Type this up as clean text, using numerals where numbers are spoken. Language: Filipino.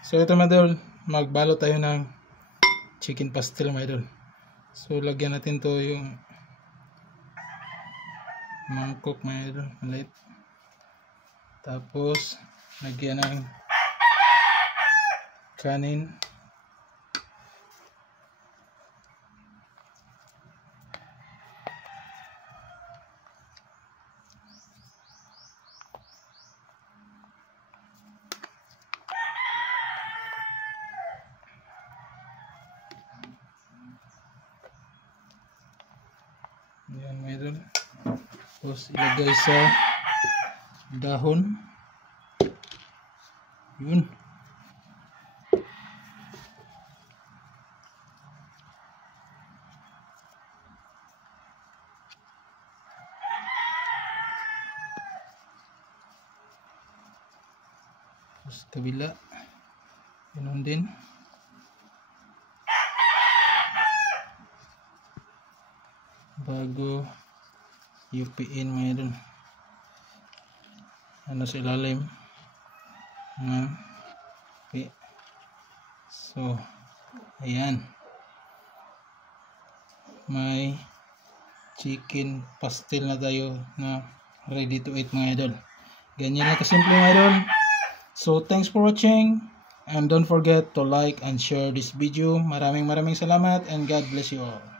So ito mga idol, magbalo tayo ng chicken pastel mga idol. So lagyan natin to yung mangkok mga idol, maliit. Tapos lagyan ng kanin. Yan mga idol. Tapos ilagay sa dahon. Yun. Tapos kabila. Ganun din. Bago yupiin mga idol. Ano sa ilalim. Okay. So, ayan. May chicken pastel na tayo na ready to eat mga idol. Ganyan na kasimple mga idol. So, thanks for watching. And don't forget to like and share this video. Maraming salamat and God bless you all.